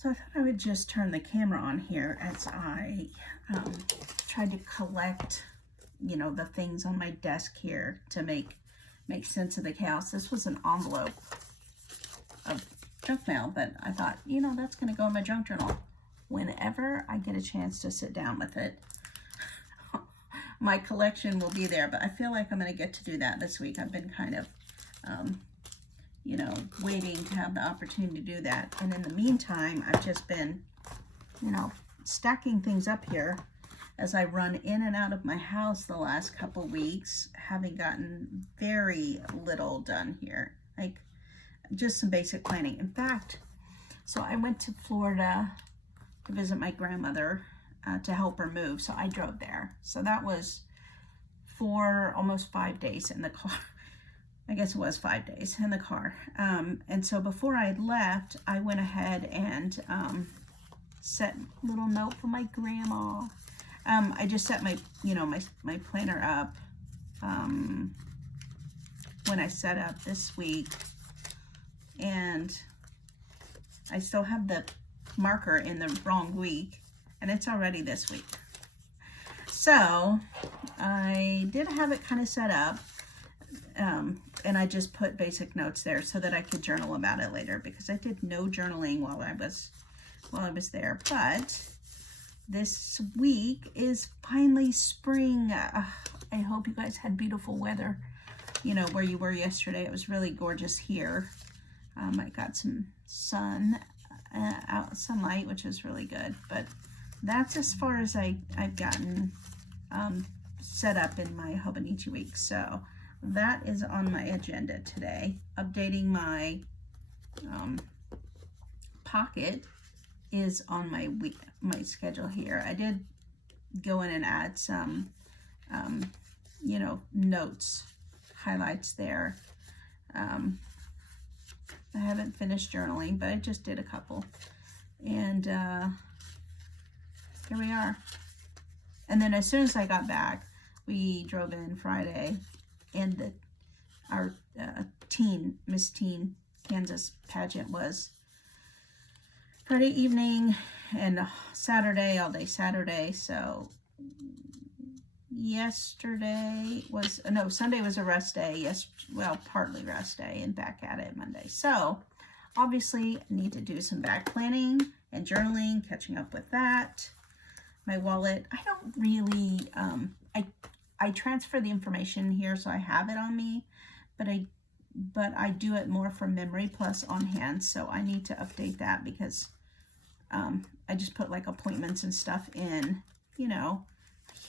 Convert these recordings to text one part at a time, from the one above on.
So I thought I would just turn the camera on here as I tried to collect, you know, the things on my desk here to make sense of the chaos. This was an envelope of junk mail, but I thought, you know, that's going to go in my junk journal whenever I get a chance to sit down with it. My collection will be there, but I feel like I'm going to get to do that this week. I've been kind of you know, waiting to have the opportunity to do that. And in the meantime, I've just been, you know, stacking things up here as I run in and out of my house the last couple weeks, having gotten very little done here. Like, just some basic planning. In fact, so I went to Florida to visit my grandmother to help her move. So I drove there. So that was almost 5 days in the car. I guess it was 5 days in the car. And so before I left, I went ahead and set a little note for my grandma. I just set my, you know, my planner up when I set up this week. And I still have the marker in the wrong week, and it's already this week. So I did have it kind of set up. And I just put basic notes there so that I could journal about it later, because I did no journaling while I was there. But this week is finally spring. I hope you guys had beautiful weather, you know, where you were yesterday. It was really gorgeous here. I got some sunlight, which is really good. But that's as far as I've gotten set up in my Hobonichi week. So that is on my agenda today. Updating my pocket is on my schedule here. I did go in and add some, you know, notes, highlights there. I haven't finished journaling, but I just did a couple. And here we are. And then as soon as I got back, we drove in Friday, and our Miss Teen Kansas pageant was Friday evening and Saturday, all day Saturday. So Sunday was a rest day. Yes, well, partly rest day, and back at it Monday. So obviously I need to do some back planning and journaling, catching up with that. My wallet, I don't really, I transfer the information here, so I have it on me, but I do it more from memory plus on hand. So I need to update that, because I just put like appointments and stuff in, you know,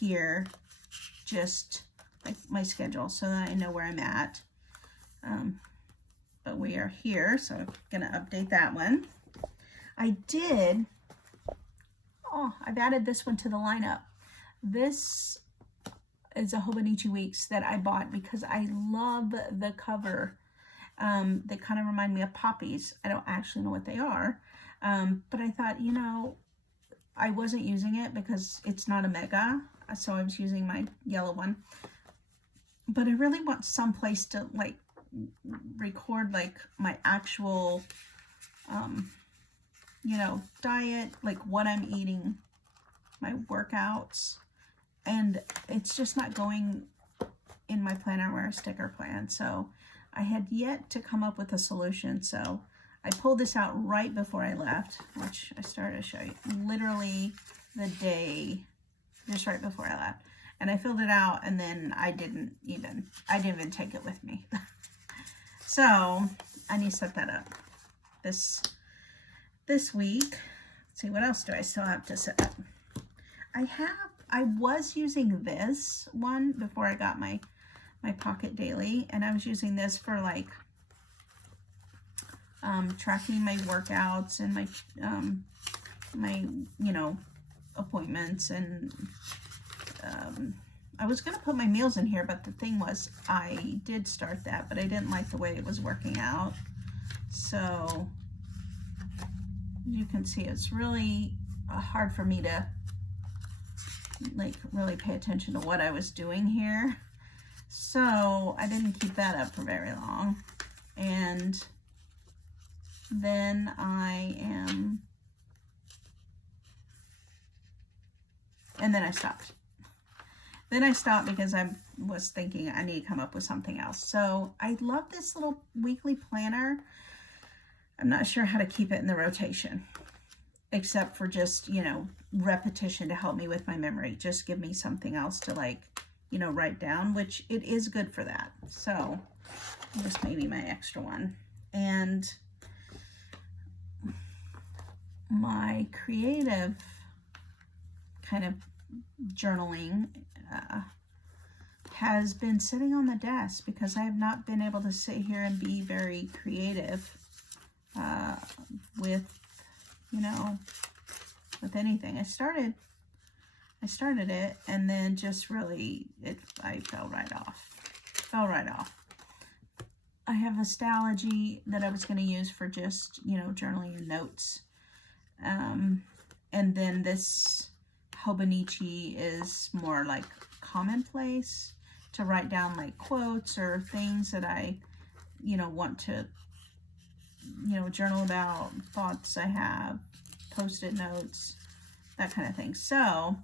here, just like my schedule, so that I know where I'm at. But we are here, so I'm gonna update that one. I've added this one to the lineup. This is a Hobonichi Weeks that I bought because I love the cover. They kind of remind me of poppies. I don't actually know what they are, but I thought, you know, I wasn't using it because it's not a mega, so I was using my yellow one. But I really want some place to like record like my actual, you know, diet, like what I'm eating, my workouts. And it's just not going in my planner or a sticker plan. So I had yet to come up with a solution. So I pulled this out right before I left, which I started to show you literally the day, just right before I left. And I filled it out, and then I didn't even take it with me. So I need to set that up this week. Let's see, what else do I still have to set up? I was using this one before I got my Pocket Daily, and I was using this for like tracking my workouts and my you know, appointments, and I was gonna put my meals in here, but the thing was I did start that, but I didn't like the way it was working out. So you can see it's really hard for me to like really pay attention to what I was doing here. So I didn't keep that up for very long. And then I am And then I stopped. Then I stopped because I was thinking I need to come up with something else. So I love this little weekly planner. I'm not sure how to keep it in the rotation, except for just, you know, repetition to help me with my memory. Just give me something else to, like, you know, write down, which it is good for that. So this may be my extra one. And my creative kind of journaling has been sitting on the desk because I have not been able to sit here and be very creative with, you know, with anything. I started it, and then just really I fell right off. I have a Stalogy that I was going to use for just, you know, journaling and notes, and then this Hobonichi is more like commonplace to write down, like, quotes or things that I, you know, want to, you know, journal about, thoughts I have, post-it notes, that kind of thing. So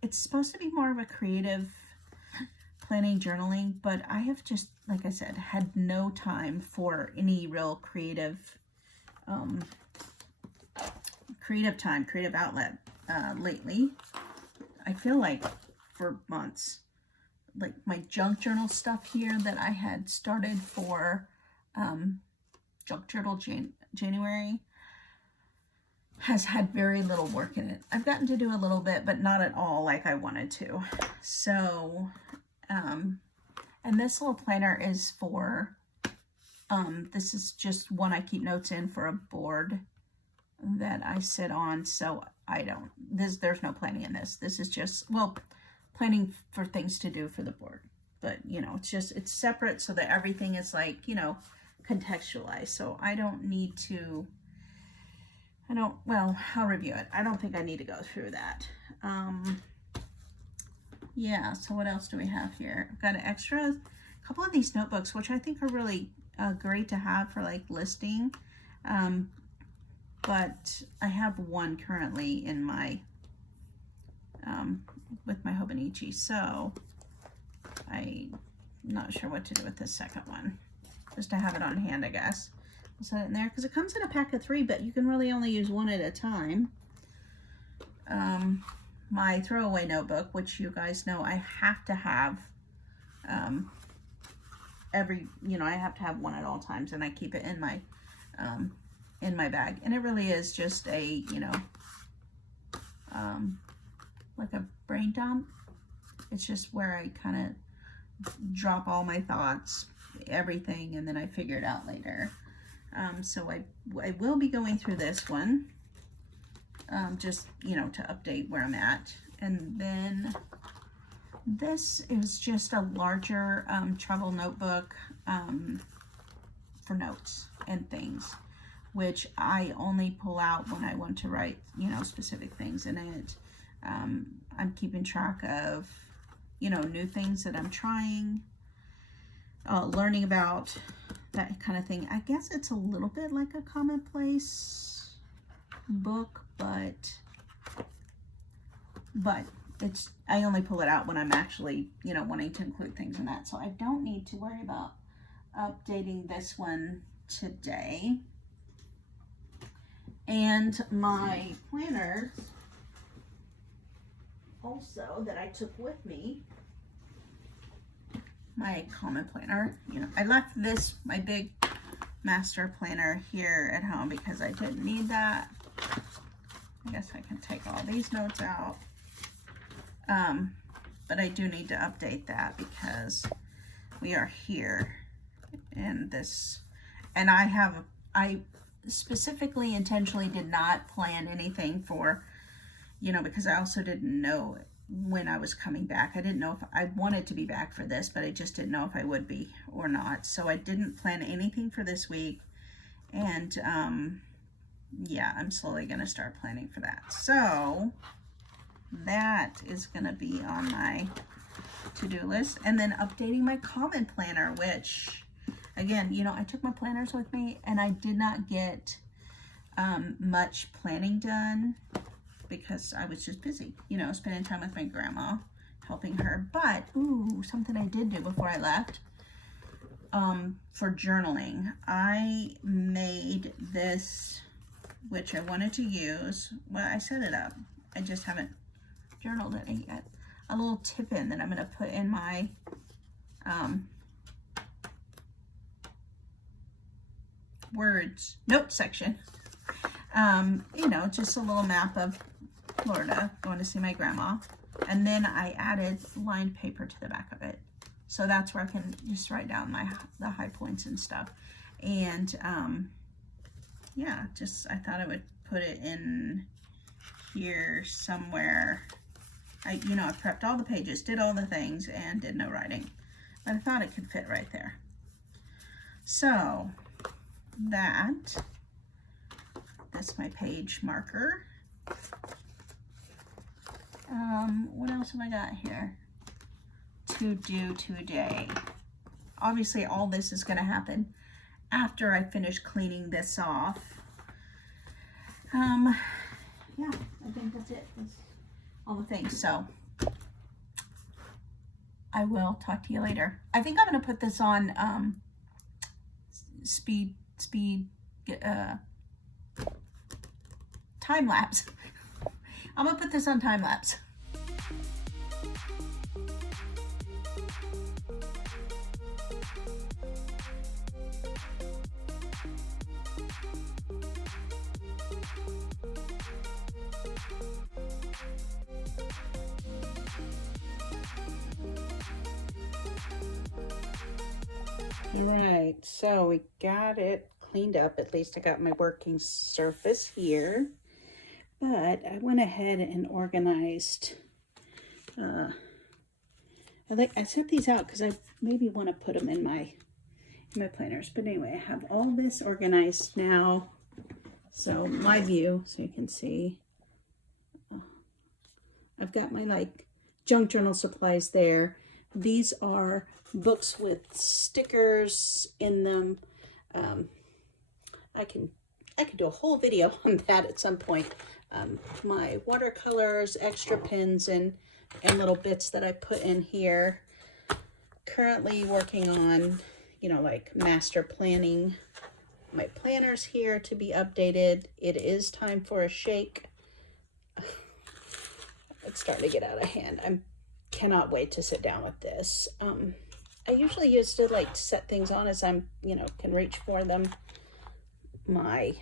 it's supposed to be more of a creative planning journaling, but I have just, like I said, had no time for any real creative outlet lately. I feel like for months, like my junk journal stuff here that I had started for junk journal January has had very little work in it. I've gotten to do a little bit, but not at all like I wanted to. So, and this little planner is for, this is just one I keep notes in for a board that I sit on. So there's no planning in this. This is just, well, planning for things to do for the board. But, you know, it's separate so that everything is, like, you know, contextualized. So I don't need to, well, I'll review it. I don't think I need to go through that. Yeah, so what else do we have here? I've got an extra, couple of these notebooks, which I think are really great to have for, like, listing. But I have one currently in my, with my Hobonichi, so I'm not sure what to do with this second one. Just to have it on hand, I guess. I'll set it in there, because it comes in a pack of 3, but you can really only use one at a time. My throwaway notebook, which you guys know I have to have I have to have one at all times, and I keep it in my bag. And it really is just a, you know, like a brain dump. It's just where I kind of drop all my thoughts, everything, and then I figure it out later. So I will be going through this one, just, you know, to update where I'm at. And then this is just a larger travel notebook for notes and things, which I only pull out when I want to write, you know, specific things in it. I'm keeping track of, you know, new things that I'm trying, learning about, that kind of thing. I guess it's a little bit like a commonplace book, but it's, I only pull it out when I'm actually, you know, wanting to include things in that. So I don't need to worry about updating this one today. And my planner also that I took with me, my common planner, you know, I left this, my big master planner here at home because I didn't need that. I guess I can take all these notes out. But I do need to update that because we are here in this, and I specifically intentionally did not plan anything for, you know, because I also didn't know when I was coming back. I didn't know if I wanted to be back for this, but I just didn't know if I would be or not. So I didn't plan anything for this week. And yeah, I'm slowly going to start planning for that. So that is going to be on my to-do list. And then updating my common planner, which, again, you know, I took my planners with me and I did not get much planning done because I was just busy, you know, spending time with my grandma, helping her. But, ooh, something I did do before I left, for journaling. I made this, which I wanted to use. Well, I set it up. I just haven't journaled it yet. A little tip-in that I'm going to put in my words note section. You know, just a little map of Florida, going to see my grandma. And then I added lined paper to the back of it. So that's where I can just write down the high points and stuff. And yeah, just I thought I would put it in here somewhere. You know, I prepped all the pages, did all the things, and did no writing. But I thought it could fit right there. So that's my page marker. What else have I got here to do today? Obviously, all this is going to happen after I finish cleaning this off. Yeah, I think that's it. That's all the things. So I will talk to you later. I think I'm going to put this on time lapse. I'm going to put this on time lapse. All right, so we got it cleaned up. At least I got my working surface here. But I went ahead and organized. I set these out because I maybe want to put them in my planners. But anyway, I have all this organized now. So my view, so you can see. I've got my junk journal supplies there. These are books with stickers in them. I can do a whole video on that at some point. My watercolors, extra pins, and little bits that I put in here. Currently working on, you know, master planning my planners here to be updated. It is time for a shake. It's starting to get out of hand. I cannot wait to sit down with this. I usually used to set things on as I'm, you know, can reach for them. My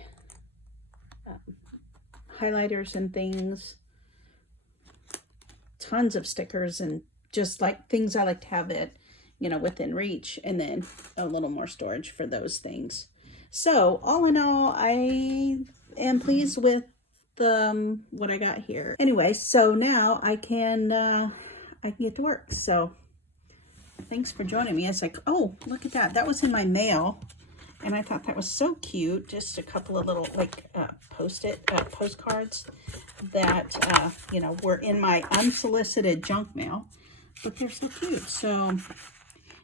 highlighters and things, tons of stickers, and just things I like to have it, you know, within reach, and then a little more storage for those things. So all in all, I am pleased with what I got here. Anyway, so now I can get to work. So thanks for joining me. It's oh, look at that. That was in my mail. And I thought that was so cute. Just a couple of little postcards that, you know, were in my unsolicited junk mail. But they're so cute. So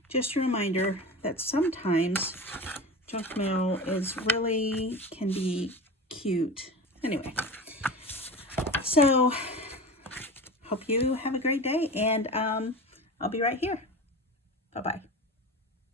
just a reminder that sometimes junk mail can be cute. Anyway, so hope you have a great day, and I'll be right here. Bye-bye.